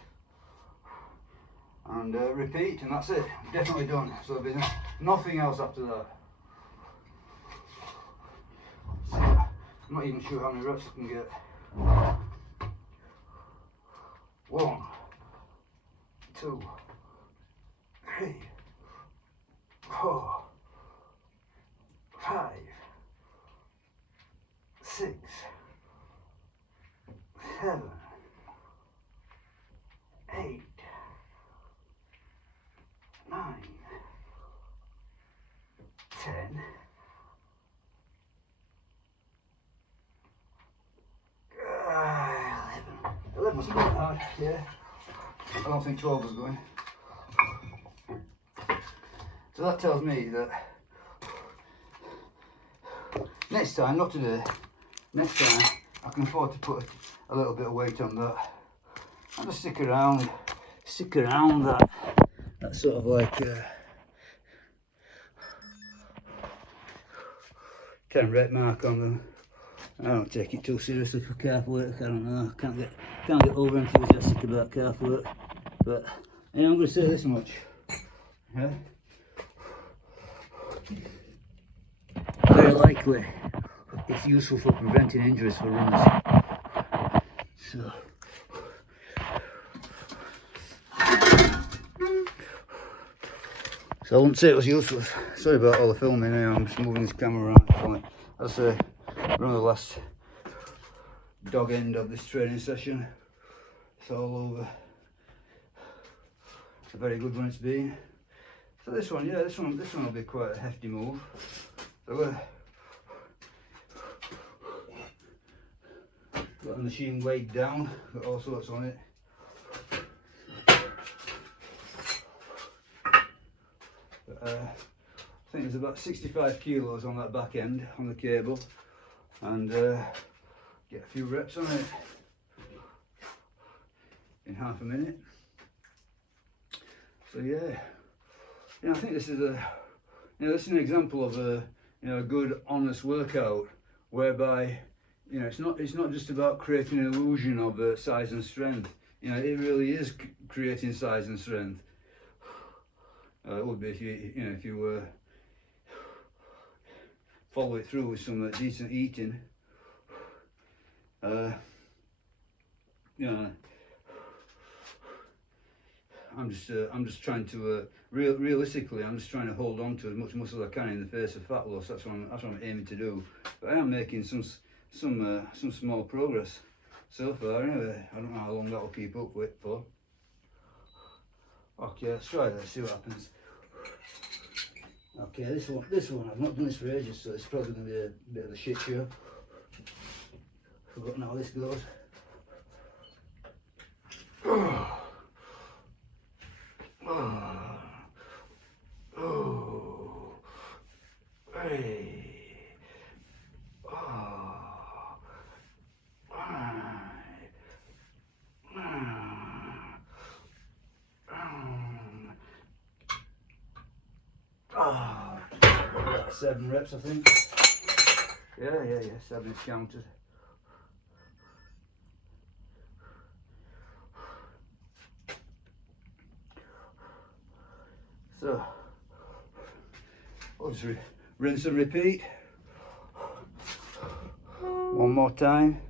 and repeat, and that's it. Definitely done. So there'll be nothing else after that. So I'm not even sure how many reps I can get. 1, 2, 3, 4, 5, 6, 7, 8, 9, 10, 11 was quite hard, yeah. I don't think 12 was going. So that tells me that next time, not today, next time I can afford to put a little bit of weight on that. And just stick around that sort of like 10 rep mark on them. I don't take it too seriously for calf work. I don't know. Can't get over enthusiastic about calf work. But yeah, I'm going to say this much. Yeah. Very likely, it's useful for preventing injuries for runners. So. So I wouldn't say it was useless. Sorry about all the filming. I'm just moving this camera around. As I say, we're on the last dog end of this training session. It's all over. A very good one it's been. So this one, yeah, this one will be quite a hefty move. So got the machine weighed down, got all sorts on it. I think there's about 65 kilos on that back end on the cable, and get a few reps on it in half a minute. So yeah, I think this is this is an example of a a good honest workout whereby it's not just about creating an illusion of size and strength. It really is creating size and strength. It would be if you follow it through with some decent eating. I'm just trying to realistically, I'm just trying to hold on to as much muscle as I can in the face of fat loss. That's what I'm aiming to do. But I am making some small progress so far. Anyway, I don't know how long that will keep up with for. Okay, let's try that. See what happens. Okay, this one, I've not done this for ages, so it's probably going to be a bit of a shit show. Forgotten how this goes. Oh. Oh. Oh. Hey. Oh. Oh, 7 reps, I think. Yeah, 7 is counted. So, I'll just rinse and repeat. One more time.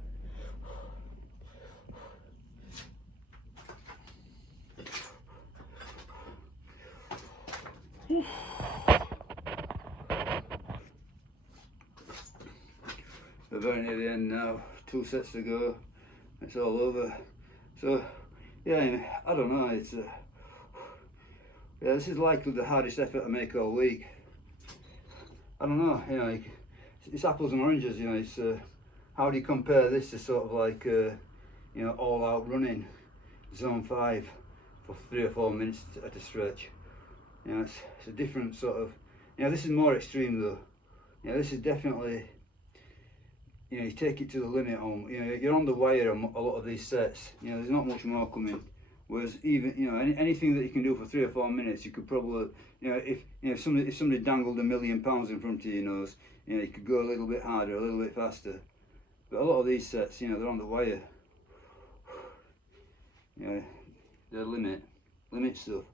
We're very near the end now. 2 sets to go. It's all over. So, yeah, I don't know. It's this is likely the hardest effort I make all week. I don't know. It's apples and oranges. It's how do you compare this to sort of like all-out running, zone 5 for 3 or 4 minutes at a stretch. It's a different sort of. This is more extreme though. This is definitely. You take it to the limit on. You're on the wire on a lot of these sets. There's not much more coming. Whereas even anything that you can do for 3 or 4 minutes, you could probably if somebody dangled £1 million in front of your nose, you could go a little bit harder, a little bit faster. But a lot of these sets, they're on the wire. They're limit stuff.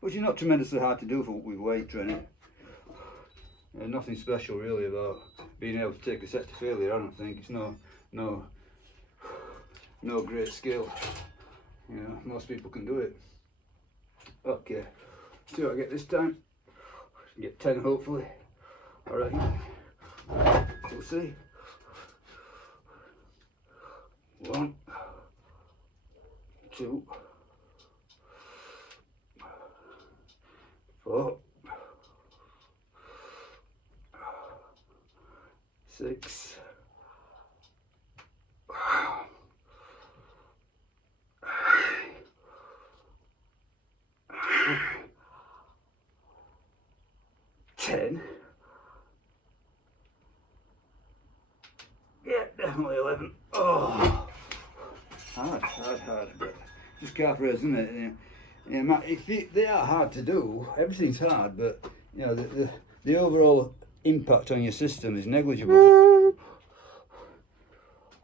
Which is not tremendously hard to do with weight training. Nothing special really about being able to take a set to failure. I don't think it's no great skill. Most people can do it. Okay, see what I get this time. Get 10 hopefully. All right, we'll see. 1, 2, 4, 6, 10. Yeah, definitely 11. Oh, hard, but just calf raise, isn't it? They are hard to do. Everything's hard, but the overall impact on your system is negligible.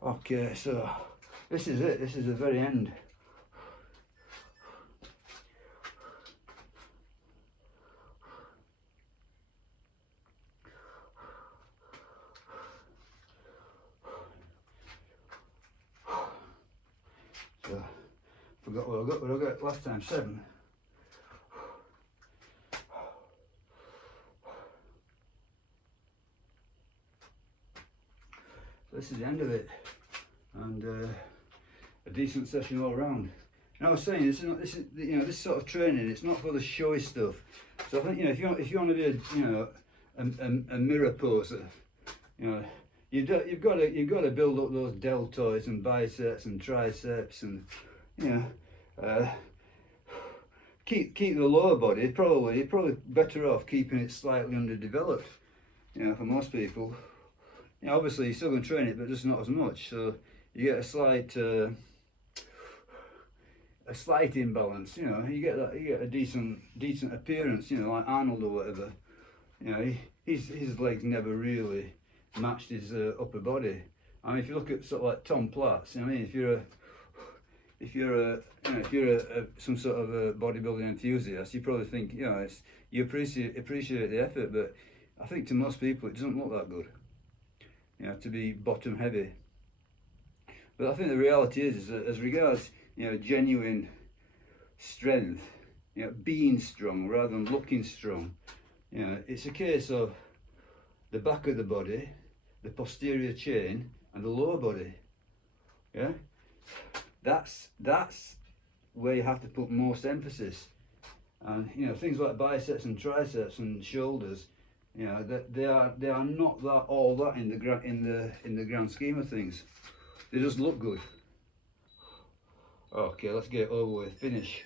Okay, so this is it. This is the very end. So, forgot what I got last time, 7. So this is the end of it, and a decent session all round. And I was saying, this sort of training, it's not for the showy stuff. So I think, if you want to be a mirror poser, you've got to build up those deltoids and biceps and triceps, and keep the lower body. You're probably better off keeping it slightly underdeveloped. For most people, obviously you're still going to train it, but just not as much. So you get a slight imbalance. You get a decent appearance. Like Arnold or whatever. His legs never really matched his upper body. I mean, if you look at sort of like Tom Platz, if you're some sort of a bodybuilding enthusiast, you probably think you appreciate the effort, but I think to most people it doesn't look that good. To be bottom heavy. But I think the reality is that as regards genuine strength, being strong rather than looking strong, it's a case of the back of the body, the posterior chain, and the lower body. That's where you have to put most emphasis. And things like biceps and triceps and shoulders, they are not all that in the grand scheme of things. They just look good. Okay, let's get it over with. Finish.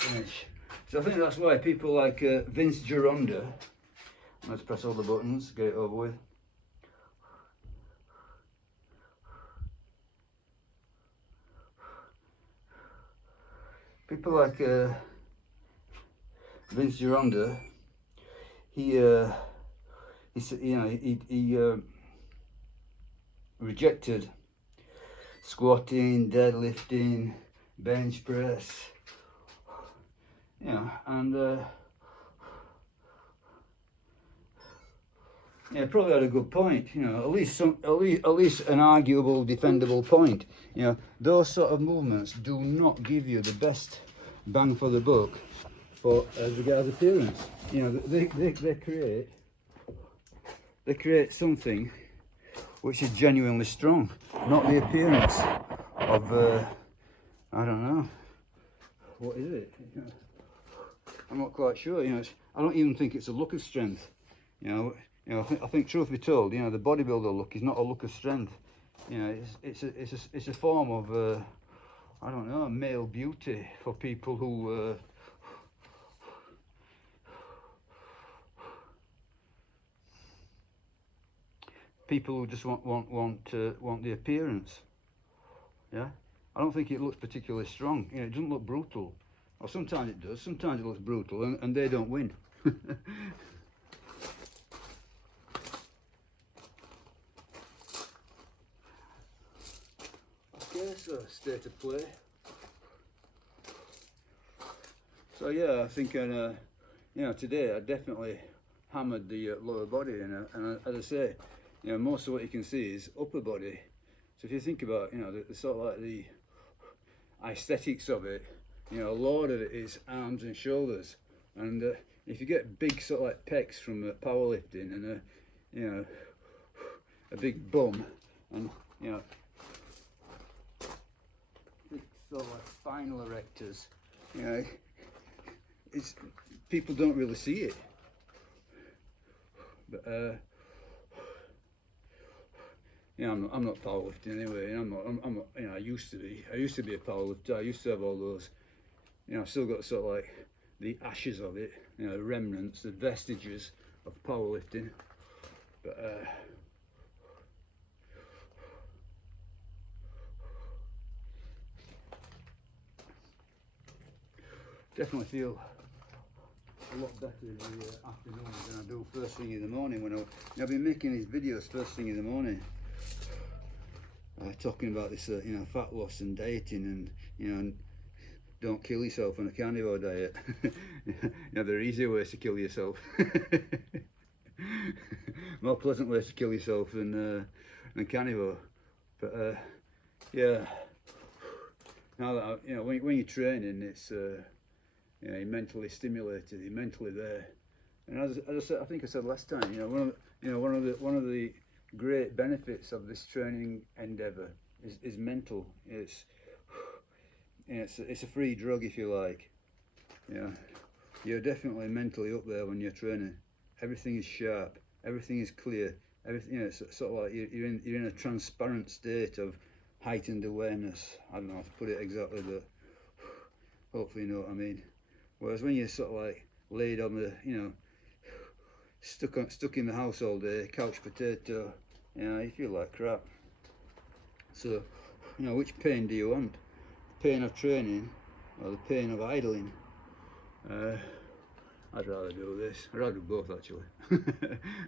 Finish. So I think that's why people like Vince Gironda, let's press all the buttons, get it over with. People like Vince Gironda, he rejected squatting, deadlifting, bench press, and probably had a good point. At least an arguable, defendable point. Those sort of movements do not give you the best bang for the buck for as regards appearance. They create something which is genuinely strong, not the appearance of I don't know, what is it? I'm not quite sure. I don't even think it's a look of strength. I think truth be told, the bodybuilder look is not a look of strength. It's a form of I don't know, male beauty for people who just want the appearance. I don't think it looks particularly strong. It doesn't look brutal. Or sometimes it does. Sometimes it looks brutal, and they don't win. Okay, so state of play. So yeah, I think today I definitely hammered the lower body, and as I say, most of what you can see is upper body. So if you think about the sort of like the aesthetics of it, a lot of it is arms and shoulders, and if you get big sort of like pecs from powerlifting and a big bum and sort of like spinal erectors, it's people don't really see it, but you know, I'm not powerlifting anyway. I'm not, you know, I used to be a powerlifter. I used to have all those, you know, I've still got sort of like the ashes of it, you know, the remnants, the vestiges of powerlifting. But definitely feel a lot better in the afternoon than I do first thing in the morning. When I've been making these videos first thing in the morning, talking about this, you know, fat loss and dieting, and you know, don't kill yourself on a carnivore diet. You know, there are easier ways to kill yourself. More pleasant ways to kill yourself than carnivore. But yeah, now that you know, when you're training, it's you know, you're mentally stimulated, you're mentally there. And as I said, I think I said last time, you know, one of the great benefits of this training endeavour is mental. It's, you know, it's a free drug, if you like. You know, you're definitely mentally up there when you're training. Everything is sharp, everything is clear, everything, you know, it's sort of like you're in a transparent state of heightened awareness. I don't know how to put it exactly, but hopefully you know what I mean. Whereas when you're sort of like laid on the, you know, stuck in the house all day, couch potato, you know, you feel like crap. So, you know, which pain do you want? The pain of training or the pain of idling? I'd rather do this. I'd rather do both, actually.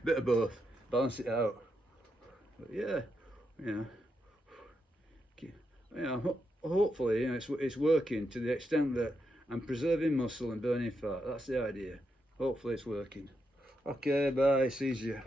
Bit of both, balance it out. But yeah, you know, hopefully, you know, it's working to the extent that I'm preserving muscle and burning fat. That's the idea. Hopefully it's working. Okay, bye, see you.